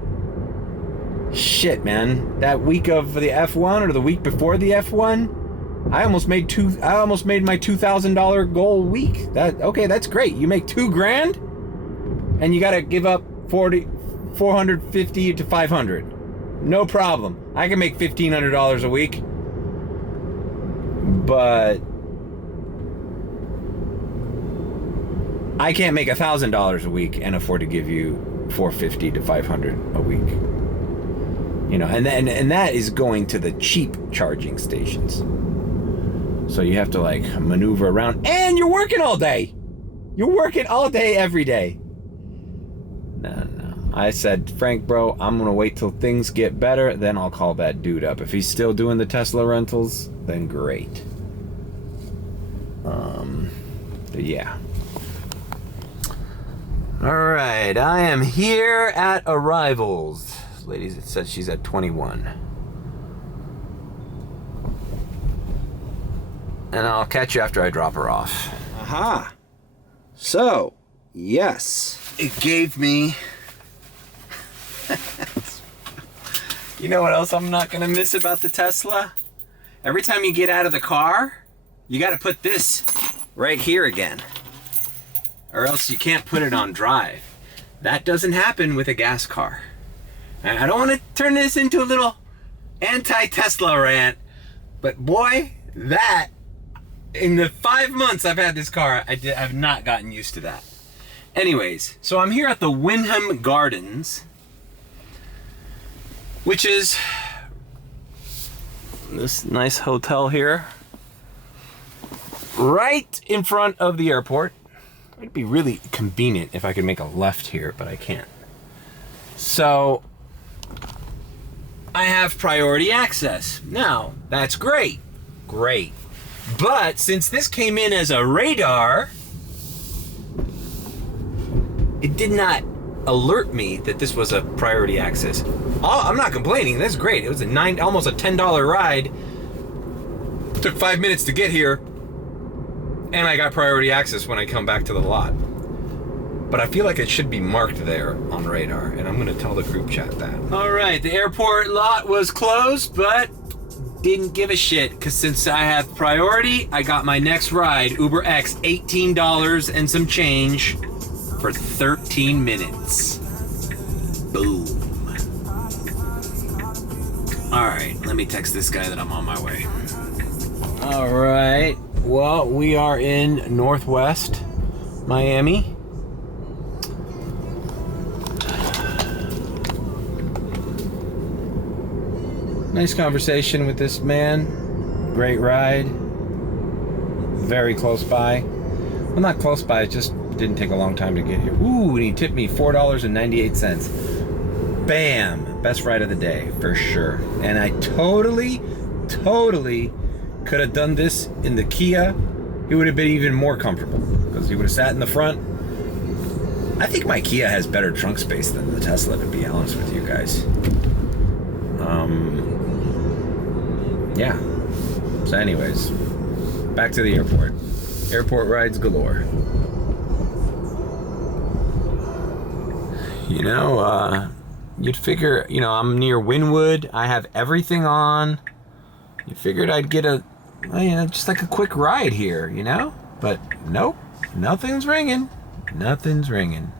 Shit, man. That week of the F1 or the week before the F1, I almost made my $2,000 goal week. That's great. You make $2,000 and you got to give up 450 to 500. No problem. I can make $1,500 a week. But I can't make $1,000 a week and afford to give you $450 to $500 a week. You know, and that is going to the cheap charging stations. So you have to like maneuver around, and you're working all day. You're working all day, every day. No. I said, Frank, bro, I'm gonna wait till things get better, then I'll call that dude up. If he's still doing the Tesla rentals, then great. But yeah. All right, I am here at arrivals. Ladies, it says she's at 21. And I'll catch you after I drop her off. Aha. So, yes. It gave me... You know what else I'm not gonna miss about the Tesla? Every time you get out of the car, you gotta put this right here again. Or else you can't put it on drive. That doesn't happen with a gas car. And I don't want to turn this into a little anti-Tesla rant, but boy, that, in the 5 months I've had this car, I've not gotten used to that. Anyways, so I'm here at the Wyndham Gardens, which is this nice hotel here, right in front of the airport. It'd be really convenient if I could make a left here, but I can't. So I have priority access. Now, that's great. Great. But since this came in as a radar, it did not alert me that this was a priority access. I'm not complaining. That's great. It was almost a $10 ride. Took 5 minutes to get here. And I got priority access when I come back to the lot. But I feel like it should be marked there on radar, and I'm going to tell the group chat that. All right, the airport lot was closed, but didn't give a shit, because since I have priority, I got my next ride, Uber X, $18 and some change for 13 minutes. Boom. All right, let me text this guy that I'm on my way. All right. Well, we are in Northwest Miami. Nice conversation with this man. Great ride. Very close by. Well, not close by, it just didn't take a long time to get here. Ooh, and he tipped me $4.98. Bam! Best ride of the day, for sure. And I totally could have done this in the Kia. It would have been even more comfortable because he would have sat in the front. I think my Kia has better trunk space than the Tesla, to be honest with you guys. Yeah. So anyways, back to the airport. Airport rides galore. You know, you'd figure, you know, I'm near Wynwood. I have everything on. You figured I'd get just like a quick ride here, you know? But nope, nothing's ringing. Nothing's ringing.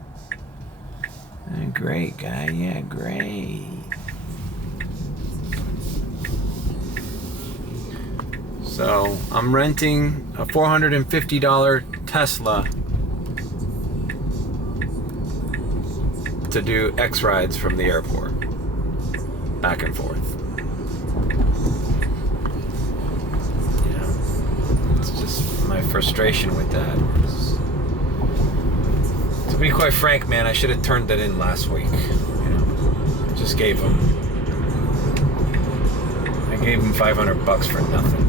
Great guy, yeah, great. So I'm renting a $450 Tesla to do X rides from the airport, back and forth. My frustration with that is, to be quite frank, man, I should have turned that in last week. You know, I just gave him $500 for nothing.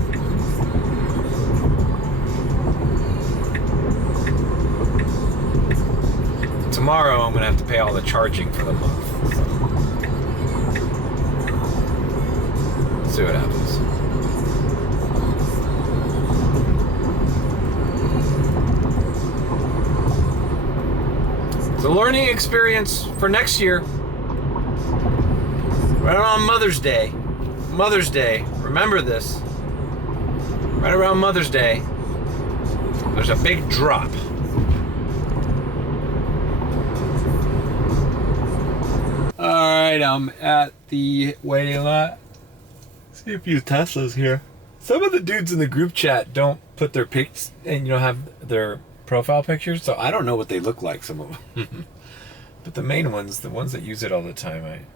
Tomorrow I'm gonna have to pay all the charging for the month. So. See what happens. It's a learning experience for next year. Right around Mother's Day. Mother's Day. Remember this. Right around Mother's Day, there's a big drop. Alright, I'm at the waiting lot. See a few Teslas here. Some of the dudes in the group chat don't put their pics and have their profile pictures, so I don't know what they look like, some of them. But the main ones, the ones that use it all the time,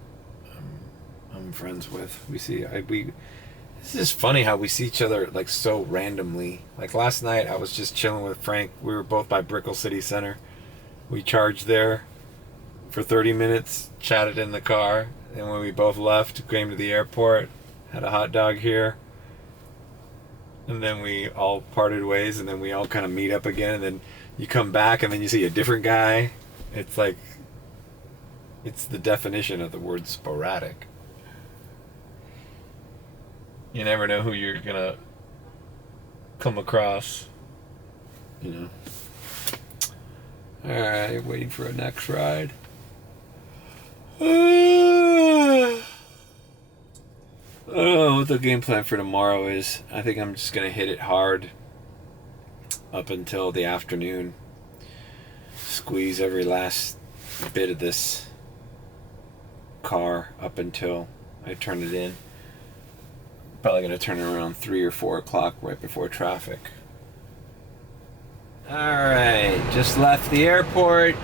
I'm friends with. This is funny how we see each other like so randomly. Like last night I was just chilling with Frank. We were both by Brickell City Center. We charged there for 30 minutes, chatted in the car, and when we both left, came to the airport, had a hot dog here, and then we all parted ways, and then we all kind of meet up again, and then you come back and then you see a different guy. It's like, it's the definition of the word sporadic. You never know who you're gonna come across, Alright, waiting for a next ride. I don't know what the game plan for tomorrow is. I think I'm just gonna hit it hard. up until the afternoon. Squeeze every last bit of this car up until I turn it in. Probably gonna turn it around 3 or 4 o'clock right before traffic. Alright, just left the airport.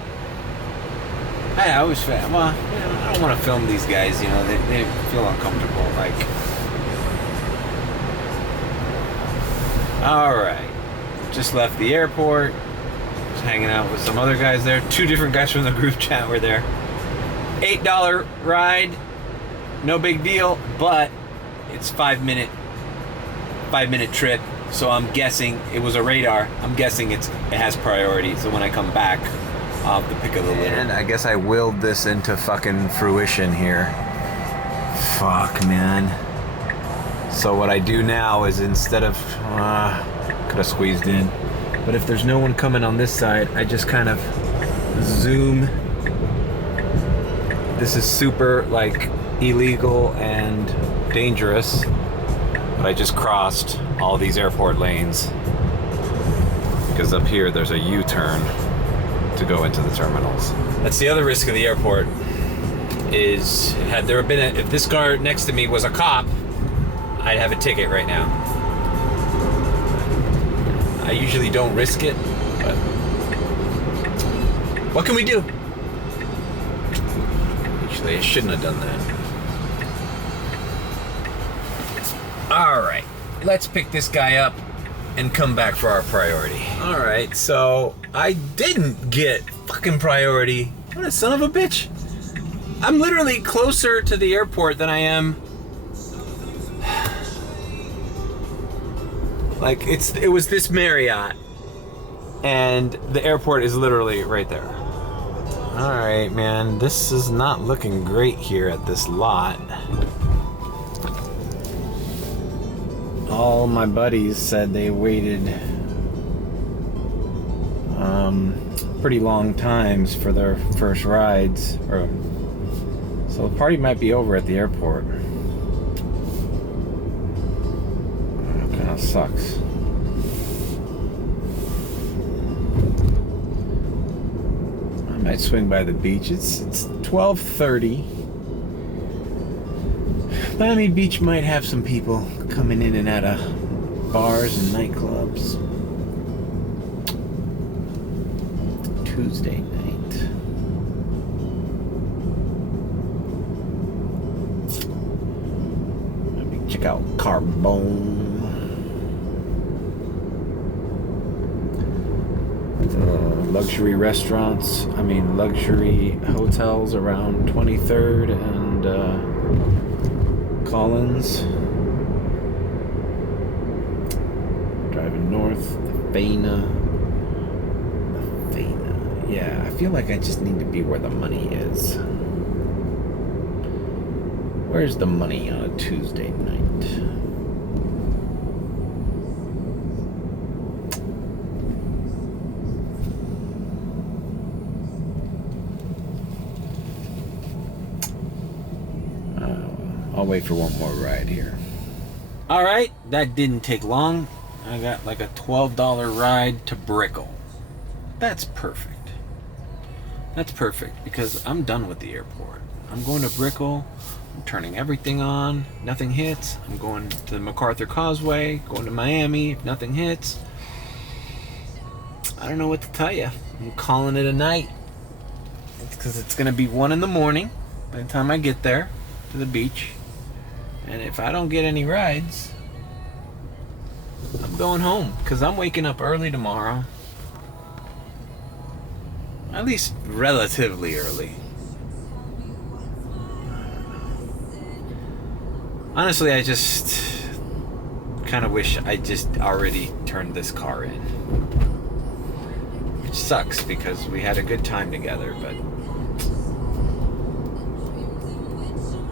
I always feel, well, you know, I don't want to film these guys, you know, they feel uncomfortable, like. Alright, just left the airport. Was hanging out with some other guys there. 2 different guys from the group chat were there. $8 ride, no big deal, but it's 5-minute trip, so I'm guessing it was a radar. I'm guessing it has priority, so when I come back, I'll have the pick of the litter. And I guess I willed this into fucking fruition here. Fuck, man. So what I do now is instead of could have squeezed in, but if there's no one coming on this side, I just kind of zoom. This is super like illegal and dangerous, but I just crossed all these airport lanes because up here there's a U-turn to go into the terminals. That's the other risk of the airport, is had there been if this car next to me was a cop, I'd have a ticket right now. I usually don't risk it, but what can we do? Actually, I shouldn't have done that. Alright, let's pick this guy up and come back for our priority. Alright, so I didn't get fucking priority. What a son of a bitch. I'm literally closer to the airport than I am. Like, it was this Marriott, and the airport is literally right there. Alright, man, this is not looking great here at this lot. All my buddies said they waited pretty long times for their first rides, so the party might be over at the airport. Kind of sucks. I might swing by the beach. It's 12:30. Miami Beach might have some people coming in and out of bars and nightclubs. Tuesday night. Maybe check out Carbone. Luxury restaurants, luxury hotels around 23rd and Collins. Driving north, the Faina. Yeah, I feel like I just need to be where the money is. Where's the money on a Tuesday night? I'll wait for one more ride here. Alright, that didn't take long. I got like a $12 ride to Brickell. That's perfect. That's perfect because I'm done with the airport. I'm going to Brickell. I'm turning everything on. Nothing hits. I'm going to the MacArthur Causeway. Going to Miami. If nothing hits, I don't know what to tell you. I'm calling it a night. Because it's going to be 1 in the morning by the time I get there to the beach. And if I don't get any rides, I'm going home because I'm waking up early tomorrow. At least relatively early. Honestly, I just kind of wish I just already turned this car in. Which sucks because we had a good time together, but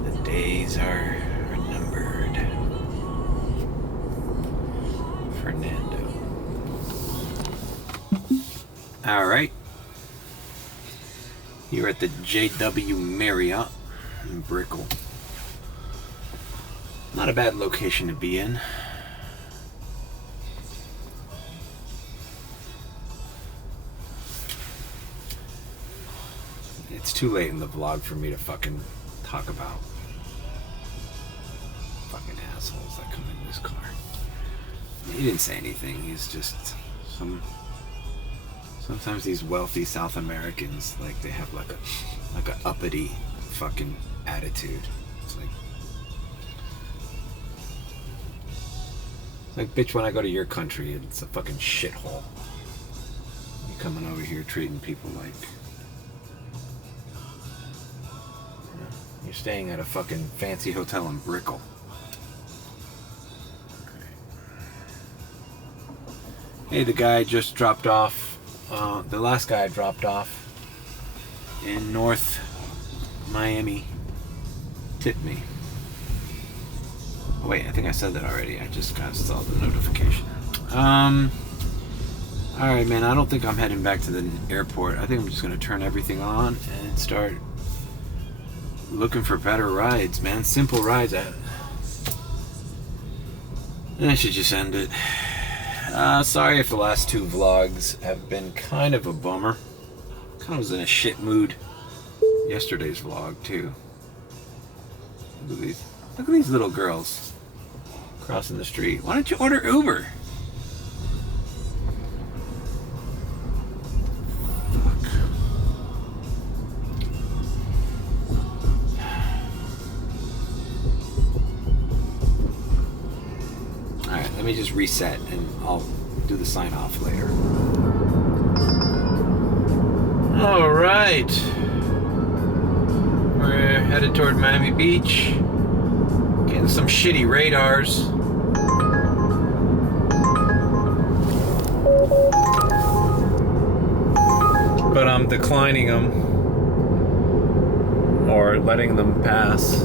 the days are numbered. Fernando. Alright. Here at the JW Marriott in Brickell. Not a bad location to be in. it's too late in the vlog for me to fucking talk about fucking assholes that come in this car. He didn't say anything. He's just sometimes these wealthy South Americans, like, they have like a uppity fucking attitude. It's like, bitch, when I go to your country, it's a fucking shithole. You coming over here treating people like, you know, you're staying at a fucking fancy hotel in Brickell. Okay. Hey, the guy just dropped off. The last guy I dropped off in North Miami tipped me. Oh, wait, I think I said that already. I just kind of saw the notification. Alright, man, I don't think I'm heading back to the airport. I think I'm just going to turn everything on and start looking for better rides, man. Simple rides. I should just end it. Sorry if the last two vlogs have been kind of a bummer. Kind of was in a shit mood. Yesterday's vlog, too. Look at these little girls crossing the street. Why don't you order Uber? Fuck. Alright, let me just reset and I'll do the sign off later. Alright. We're headed toward Miami Beach. Getting some shitty radars. But I'm declining them. Or letting them pass.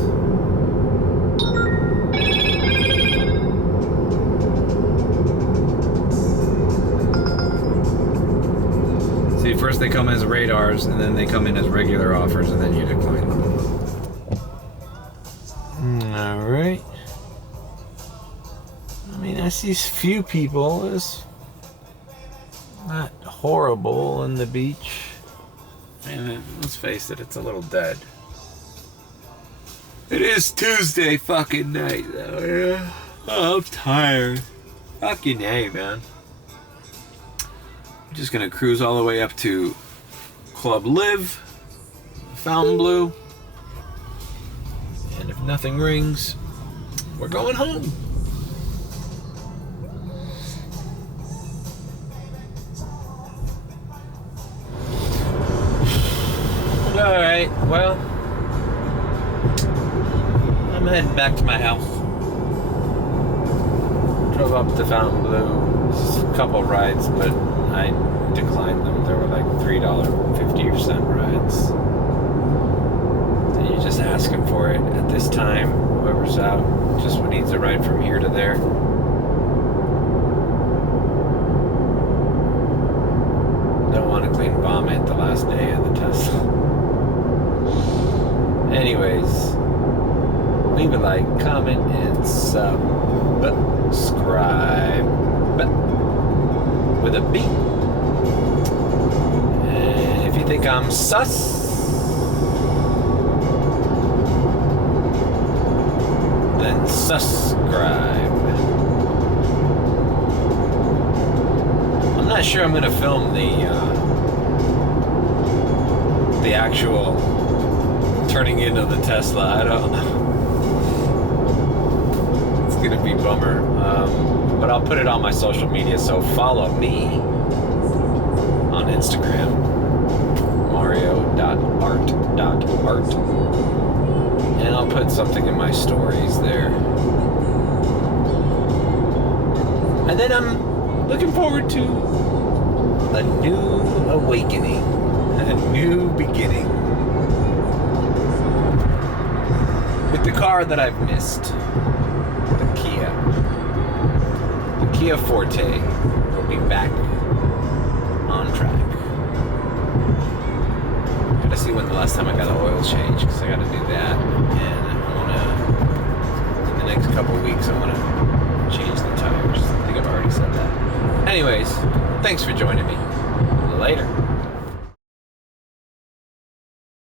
See, first they come as radars, and then they come in as regular offers, and then you decline them. Alright. I mean, I see few people. It's not horrible on the beach. And let's face it, it's a little dead. It is Tuesday fucking night, though, yeah? Oh, I'm tired. Fucking A, man. I'm just gonna cruise all the way up to Club Live, Fontainebleau. And if nothing rings, we're going home. Alright, well, I'm heading back to my house. Drove up to Fontainebleau. A couple rides, but I declined them. They were like $3.50 rides. And you're just asking for it at this time. Whoever's out just needs a ride from here to there. Don't want to clean vomit the last day of the test. Anyways, leave a like, comment, and subscribe with a B. And if you think I'm sus, then subscribe. I'm not sure I'm gonna film the actual turning into the Tesla. I don't know. It's gonna be a bummer. But I'll put it on my social media, so follow me on Instagram, mario.art.art, and I'll put something in my stories there. And then I'm looking forward to a new awakening, a new beginning. With the car that I've missed, the Kia Forte will be back on track. Gotta see when the last time I got the oil change, because I gotta do that. And I wanna, in the next couple of weeks, I wanna change the tires. I think I've already said that. Anyways, thanks for joining me. Later.